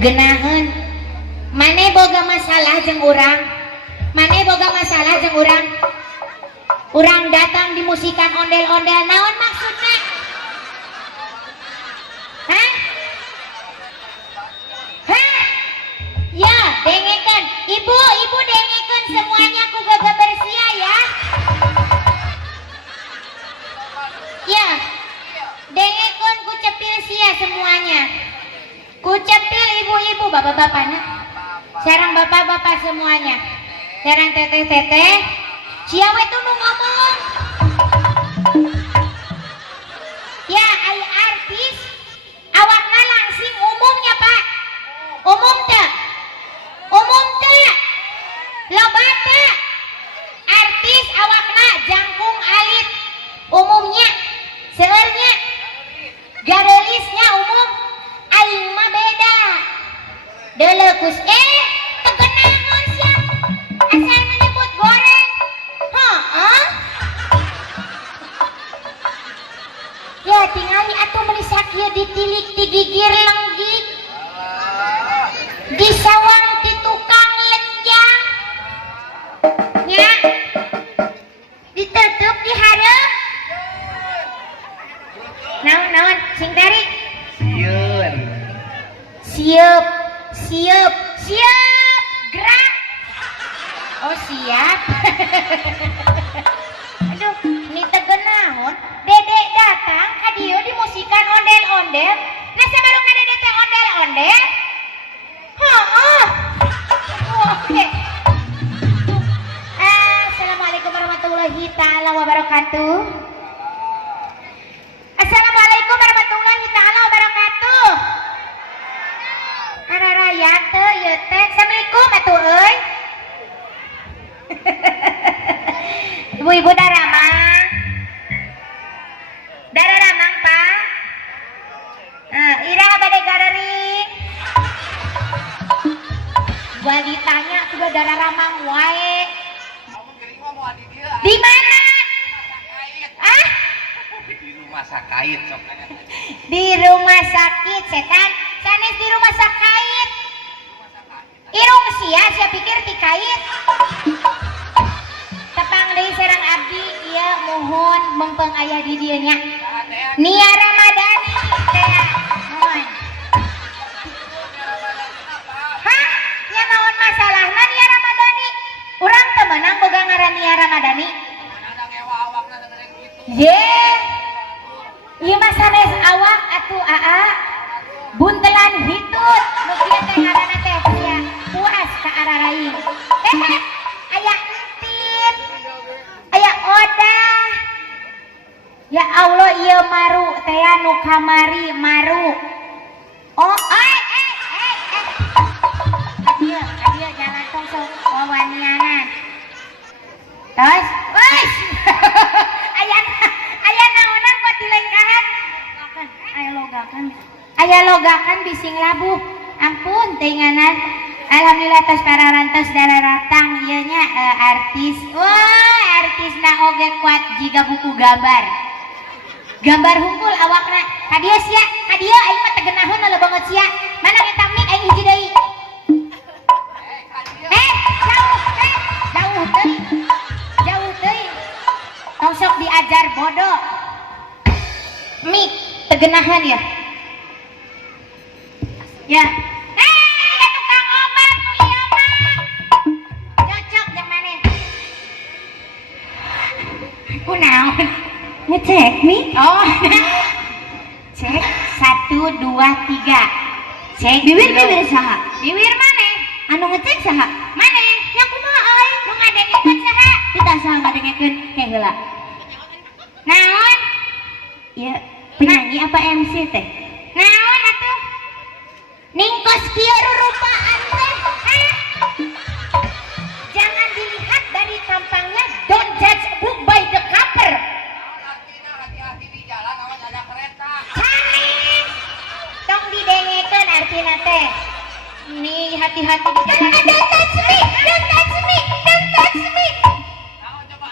tegenahan mane boga masalah jeung urang urang datang di musikan ondel-ondel naon maksudnya hah ya dengekeun ibu dengekeun semuanya ku gaga bersia ya ya dengekeun ku cepil sia semuanya ku cepil ibu-ibu bapak-bapaknya sareng bapak-bapak semuanya sareng teteh-teteh sia we tuh nu ngomong ya ai artis awakna langsing umumnya pak umum teh loba teh artis awakna jangkung alit umumnya seurnya garelisnya umum aing mah beda delekus tegenahan sia asal menyebut goreng ya tingali atuh meuli sakieu ditilik digigir lenggig disawang ti tukang lenjang nya ditutup di hareup naon sing tari siap gerak oh siap aduh ini tegenaon dedek datang ka dieu di musikan ondel-ondel nah sabaru ka dedek teh ondel-ondel oke. Assalamualaikum warahmatullahi taala wabarakatuh. Assalamualaikum warahmatullahi taala wabarakatuh. Araraya teh ieu teh. Assalamualaikum atuh euy. Ibu-ibu daramang. Daramang Pak. Ira bade garering. Gua ditanya sudah daramang wae. Di mana? Di rumah sakit sok. Di rumah sakit setan. Sanes di rumah sakit. Irung sia pikir ti kait. Tepang deui sareng abdi ieu mohon mengpeung aya di dieu nya. Nia Ramadhani teh mohon. Hah? Nya naon masalahna Nia Ramadhani? Urang teu meunang boga ngaran Nia Ramadhani. Ye. Ieu mah sanes awak atuh aa. Buntelan hitut nu kieu teh ngaranna teh sia puas ka araraing. Aya entit. Aya odah. Ya Allah ieu maru teh nu kamari maru. Oh, Dia jalan tong sok wawanianan. Terus, wes. Aya naonan kok dilengkahan. Aya logakan bising labuh. Ampun teuinganan. Alhamdulillah tos pararantos daratang ieu nya artis. Wah, artisna oge kuat jiga buku gambar. Gambar hungkul awakna. Kadieu sia, kadieu aing mah tegenaheun leuleuh banget sia. Mana eta mik aing hiji deui. Jauh teuing. Tong sok diajar bodoh. Mik tegenahan ya. Ya. Ya tukang obat nu ieu mah. Cocok jeung maneh. Kunaon? Ngecek nih? Oh. Cek 1 2 3. Cek bibir saha? Bibir maneh? Anu ngecek saha? Maneh? Ya kumaha euy? Nu ngadengekeun saha? Kita saha ngadengekeun ke heula. Naon? Ya, penyanyi apa MC teh? Naon atuh? Ningkos kieu rurupaan teh. Jangan dilihat dari tampangnya, don't judge a book by the cover. Hati-hati di jalan awas ada kereta. Sanes. Tong didengekeun artina teh. Nih hati-hati di jalan. Don't touch me.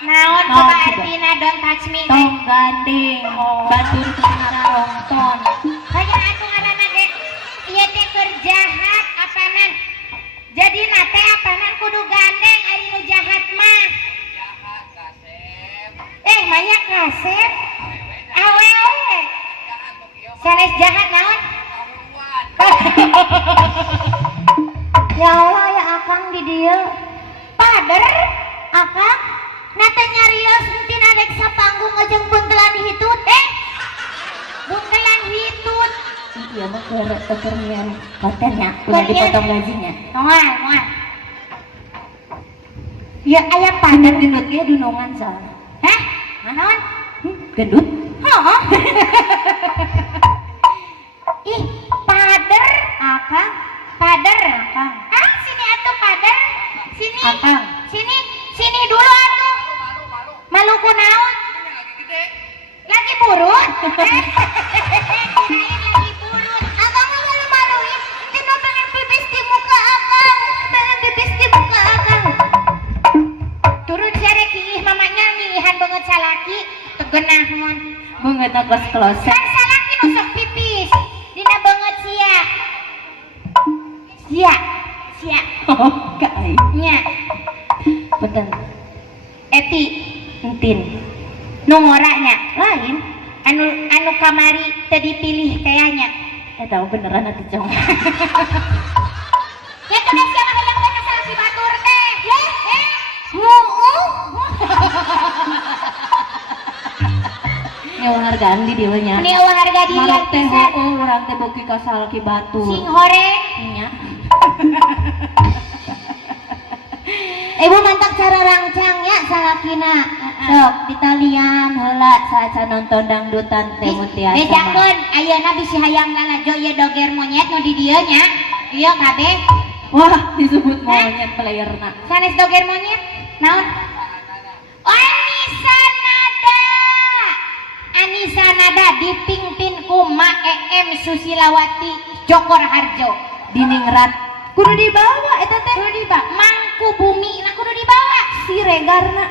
Naon coba artina don't touch me? Tong gandeng, batur tengah nonton. Kayak atuh ngaranna ge ieu teh keur jahat. Jadi nate apanan kudu gandeng ari nu jahat mah. Jahat kasep. Banyak kasep. Awewe. Jahat kok ieu mah Sanes jahat naon? kahuruan. Ya Allah ya akang di dieu. Pader akang nate nyarios entin adek sapanggung jeung buntelan hitut buntelan hitut. Iya mah kekernian kontennya udah dipotong gajinya. Moal. Ya aya pader Gendut ge dunungan soalnya. hah? Naon? Gendut? Hah? Ih, pader akang, pader akang. Sini atuh pader. Sini. Akang. Sini dulu atuh. Malu. Malu kunaon? Ini lagi gede. Lagi burun. Kirain lagi burun. Akang mah malu-maluin. Tino pengen pipis di muka akang. Turun jare kiih mamanya ngihan banget salaki. Tegenahon. Banget klos-kloset. Kan salaki nu sok pipis. Dina banget sia. Oh, kai. Nya. Betul. Eti Entin. nu ngoranya Lain. anu kamari teu dipilih kayaknya. Tahu beneran atuh cong. Ya kudu siapa yang teh asal si batur teh. Nguu. Nyawa hargaan di dieu nya. Ini eueuh harga diri Marok teh pisan. urang teh beuki ka salaki batu. Sing horeng. Nya. Ibu mantak cara rancangnya salakina. Sok ditalian heula saca nonton dangdutan teh mutiasa. Bejakeun ayeuna bisi hayang lalajo ieu doger monyet nu di dieu nya. Ieu kabeh. Wah, disebut monyet playerna. Sanes doger monyet. Naon? Anissa Nada dipimpin ku Ma Em Susilawati Jokor Harjo. Diningrat kudu dibawa eta teh. Kudu dibawa. Mangku Bumi na kudu dibawa. Si regarna.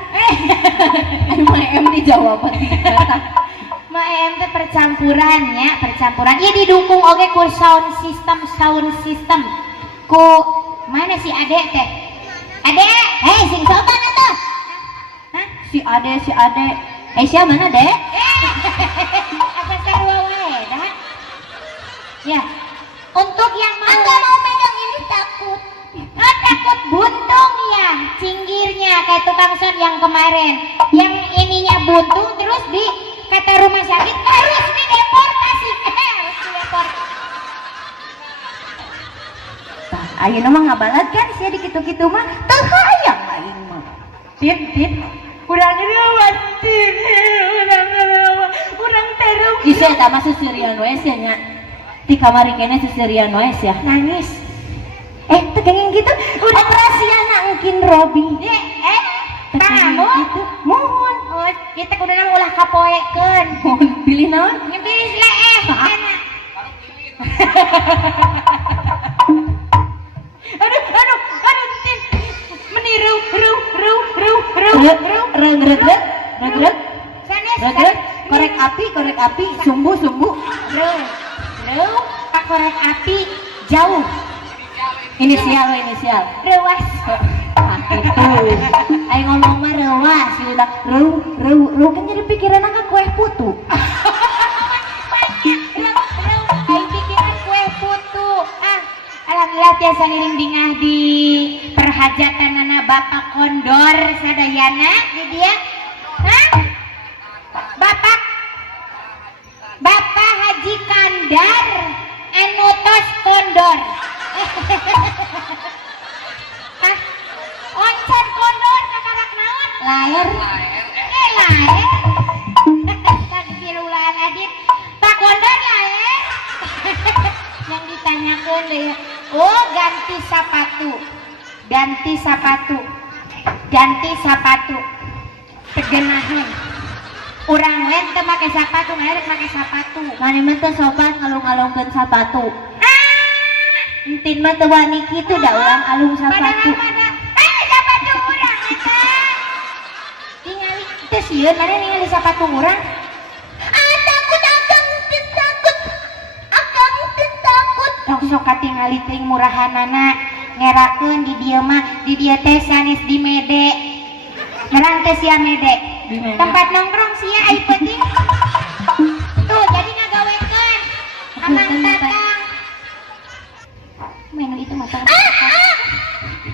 Anu mah em dijawaban eta. Ma Em teh percampurannya, percampuran. Ieu didukung oge ku sound system. Ku mana si Ade teh? Ade, sing sopan atuh. Hah? Si Ade. Sia mana, Dek? Apa sarua wae dah? Ya. Untuk yang mau megang ini takut. Takut buntung ya, cinggirnya kayak tukang son yang kemarin. Yang ininya buntung terus di kata rumah sakit harus dideportasi. Harus dideportasi. Tah, ayeuna mah ngabalad kan sia di kitu-kitu mah teu hayang aing mah. Tip. Urang ngeuwatin, urang tereu. Bisa eta mah seserian wae sia nya. Di kamari kene seserian wae sia. Nangis. Teu kenging gitu. Operasiana engkin Robi. Kamu? Gitu. Mohon. Oh, kita kudu ulah kapoekeun. Mohon pilih naon? Nyebis leeh. Baru pilih. Aduh, tin. Meniru, Regreg. Sanes. Korek api, sumbu. Pak korek api jauh. Inisial. Rewas. Itu. Ayo ngomong mah rewas, udah reu kan jadi pikiran ka kue putu. Ayo pikiran kue putu. Alhamdulillah tiasa niring dingah di perhajatanana Bapak Kondor sadayana di dia. Bapak Haji Kandar anu tos Kondor. Oncan Kondor kakarak naon? Laer. Laer. Takdirulan adit. Pak Kondor laer. Yang ditanyakan deh. Oh, ganti sapatu. Tegenahan. Urang lain teu make sapatu, ngarek make sapatu. Mani mah teu sopan ngalung-alungkeun sapatu. Entin mah teu wani kitu da ulang alung sapatu. Sapatu urang eta. Tingali teu sieun mana ningali sapatu urang. Takut. Sok katingali teuing murahanana. ngerakeun di dieu mah, di dieu teh sanes di Mede. Ngerang teh sia Mede. Di mana? Tempat nongkrong sia ai penting. Tuh, jadi ngagawekeun. Amang datang. Menu itu mah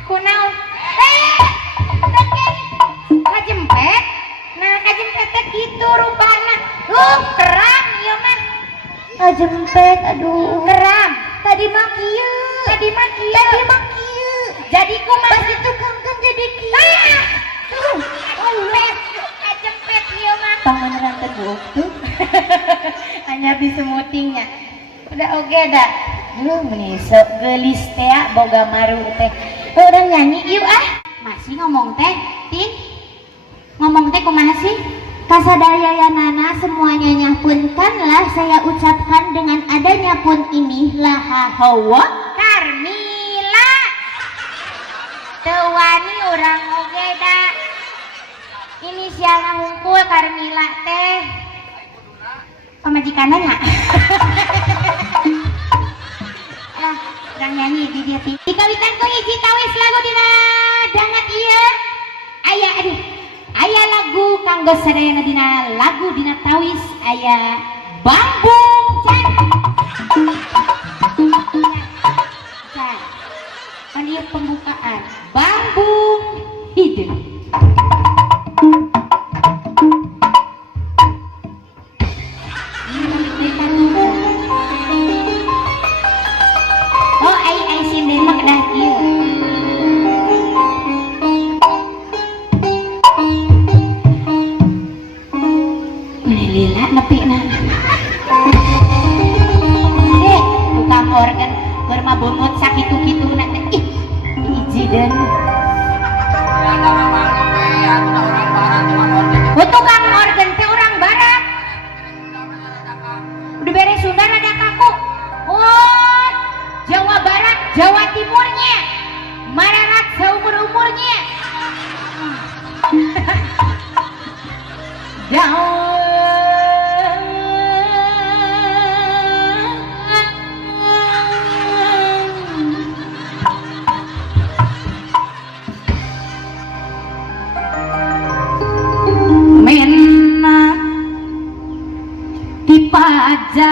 kunaon? Kajempet. Nah, kajempet teh kitu rupana. Keram ieu mah. Kajempet, aduh. Keram. Tadi mah kieu. Tadi mah kieu. Jadi kumaha? Pas ditukang kan jadi kieu. Kajempet ieu mah. Panganeran teh buuk tuh. Hanya bisa mutingnya. Udah oke dah. Lu mengiso gelis teh boga maru teh. Orang nyanyi yuk Masih ngomong teh, Tin. Ngomong teh kumaha sih? Kasadayanana semuanya nyapunkanlah saya ucapkan dengan adanya pun ini laha hawa Karmila. Tewani orang oge dah. Ini siang ngumpul Karmila teh. Pamajikanana. Orang nyanyi di dia teh. Dikawitan ku hiji tawis lagu dina dangat ieu. Aya lagu kanggo sadayana dina lagu dina tawis aya Bambung Can. Kan ieu pembukaan Bambung Hidup. Oh, ai sinden mah kedah kieu. Lila nepi na. Tukang organ keur mah bungut sakitu-kitu na teh. Ih, hiji deun. Tukang organ teh orang barat. Udah beres Sunda rada kaku. Oh, Jawa Barat, Jawa Timurnya. Mararat seumur-umurnya. Mena dipajang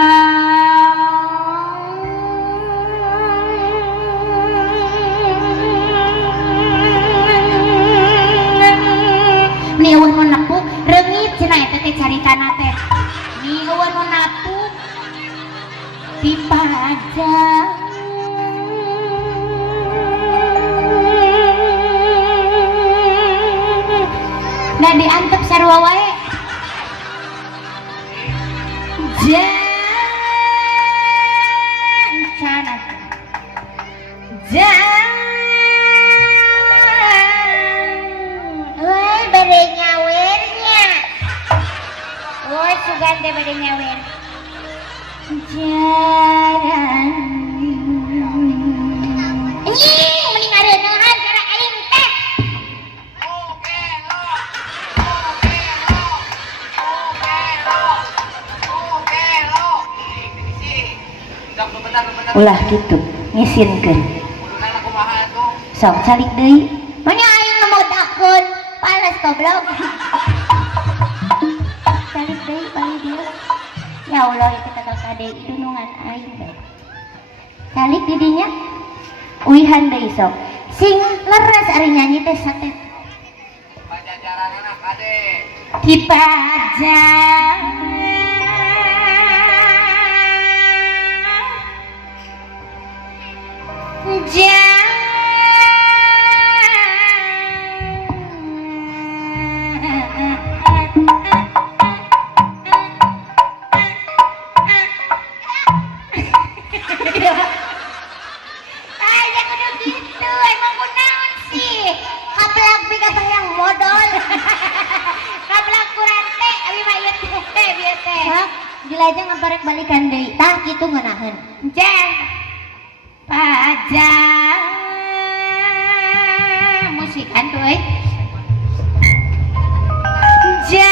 ni eueuh nu nepuk reungit cenah eta teh caritana teh. Ni eueuh nu napuk dipajang dan diantep sarua wae. Jancana bade nyawernya. Woi sugan teh bade nyawer. Jaran anjing mending areuneuhan cara aing teh. ulah gitu ngisinkeun sok calik deui Manya aing ngemodakkeun pales goblok. calik deui bali dia Ya Allah itu kata kade dunungan aing bae. calik di dinya uihan deui sok sing leres ari nyanyi teh satet Pajajaranna kade. Dipajang aja kudu gitu, emang kunaon sih? Kaplak biga yang modal. Kaplak kurang teh, abi mah ieu teh bieu teh. sok dilajeng ngamparek balikan deui tah kitu ngeunaheun Jeng pajang musik hantu euy. Jarang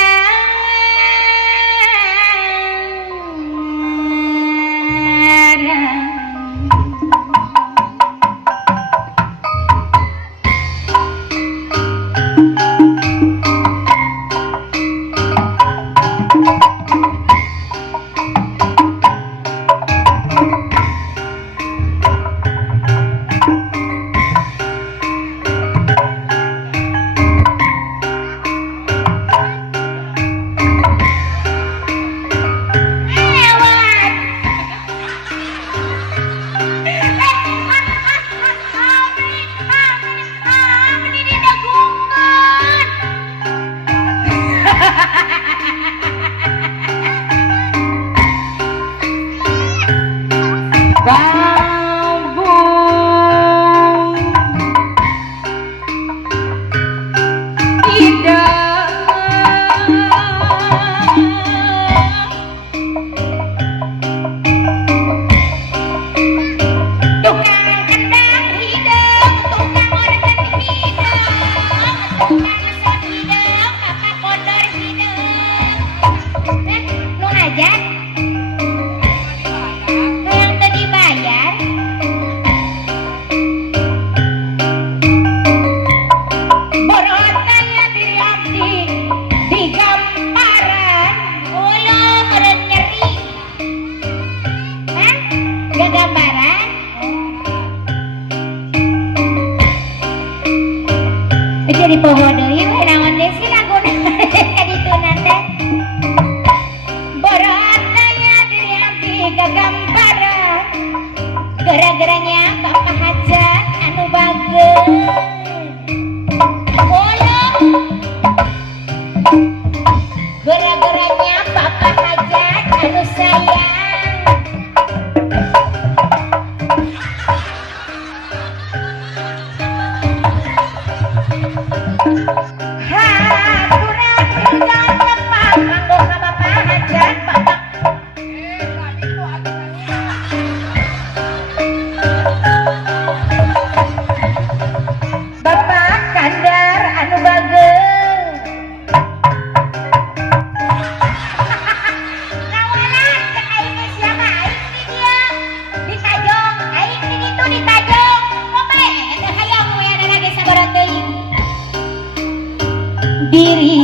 diri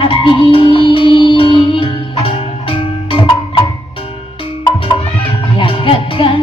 abdi ya gagal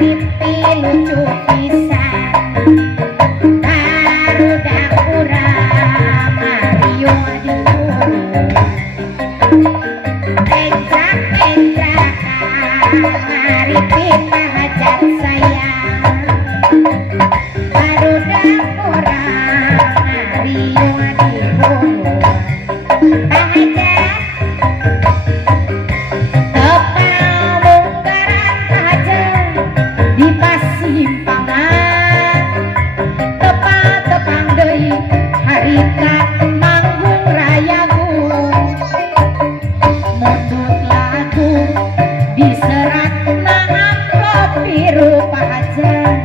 arip lucu pisan barudak urang Mario diurung pecak-pecakan aripin mahajat sayang barudak urang Mario diurung mahajat tepal bongkaran mahajat di pasimpangan tepal-tepang deui harita manggung rayagung mundut lagu diserat na amplop biru pahajan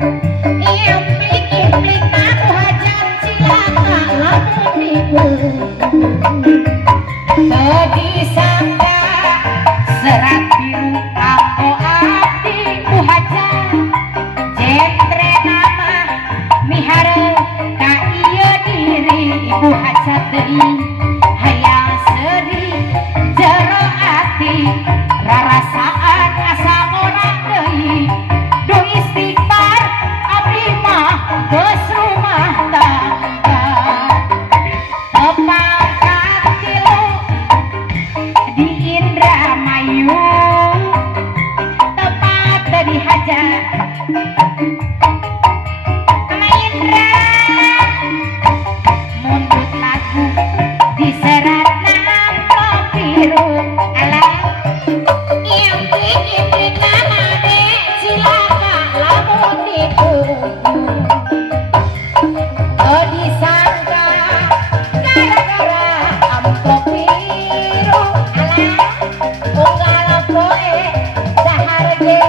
implik-implik na pahajan cilaka lamun dibungkung teu disangka serat biru kanggo abdi pahajan jentre nama mihareup ka ieu diri ibu hajat deui hayang seuri jero ati rarasaan asa ngorang deui du istighfar abdi mah geus rumah tangga tepang katilu di Indramayu tepat tadi hajat sama Indra mundut lagu diserat na amplop biru alah implik-implik na ade cilaka lamun dibungkung teu disangka gara-gara amplop biru alah unggal poe dahar ge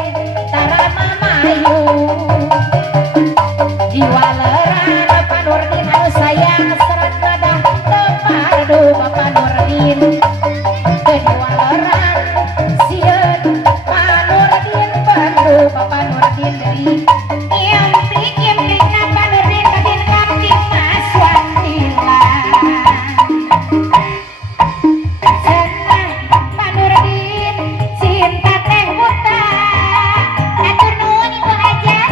tara mamayu jiwa leuran Bapak Nurdin anu sayang serat madah tepardu Bapak Nurdin jiwa leuran sieun Pak Nurdin perlu Bapak Nurdin deui implik-implik na Pak Nurdin kabin kapting Mas Wantilan cenah Pak Nurdin cinta teh buta atur nuhun ibu hajat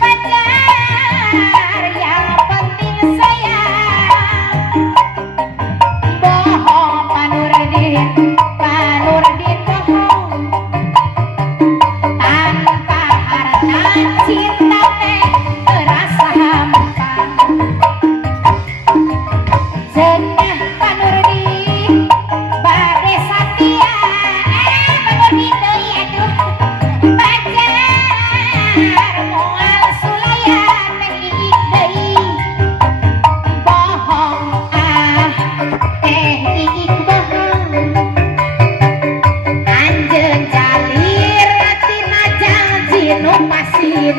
pacar yang penting sayang bohong Pak Nurdin bohong tanpa harta cinta teh terasa hampa cenah Pak Nurdin bade satia Pak Nurdin deui atuh pacar moal sulayan teh iik deui bohong teh iik bohong anjeun calir tina janji nu pasin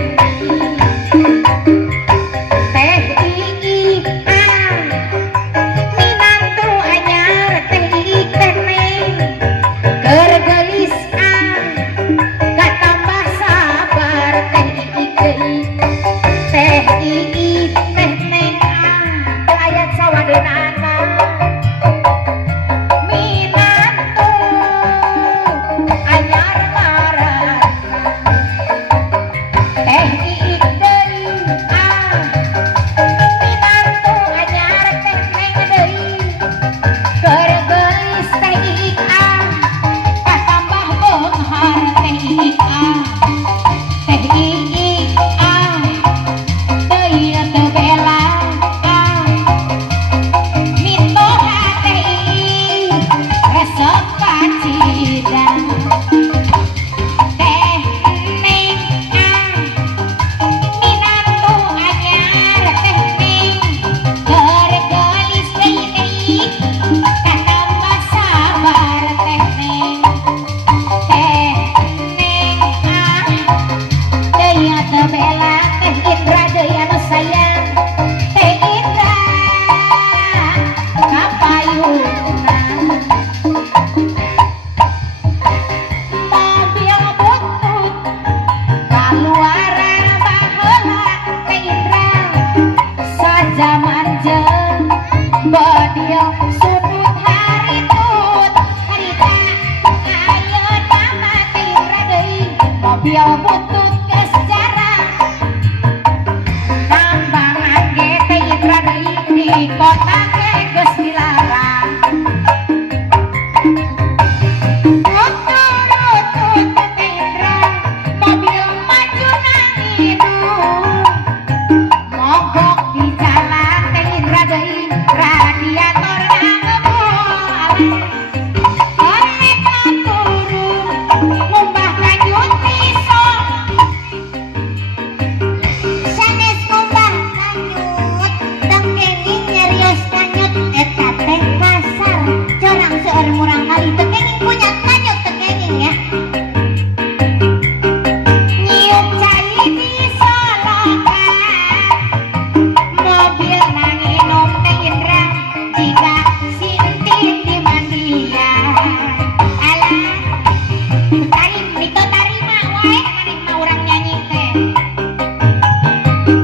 teh iik minantu anyar teh iik teh neng keur geulis katambah sabar teh iik deui teh iik teh neng teu aya sawadeunana minantu anyar larang teh iik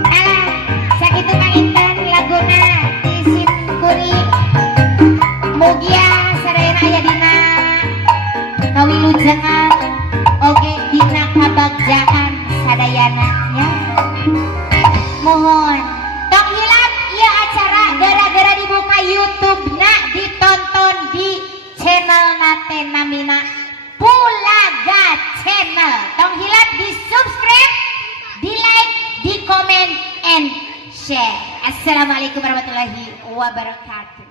Alah, sakitu panginten laguna isim kuring. Mugia sadayana aya dina kawilujengan oge dina kabagjaan sadayana ya. Mohon tong hilap ieu acara gara-gara dibuka YouTube-na ditonton di channel nate namina Pulaga Channel. Tong hilap di subscribe, di like, di comment and share. Assalamualaikum warahmatullahi wabarakatuh.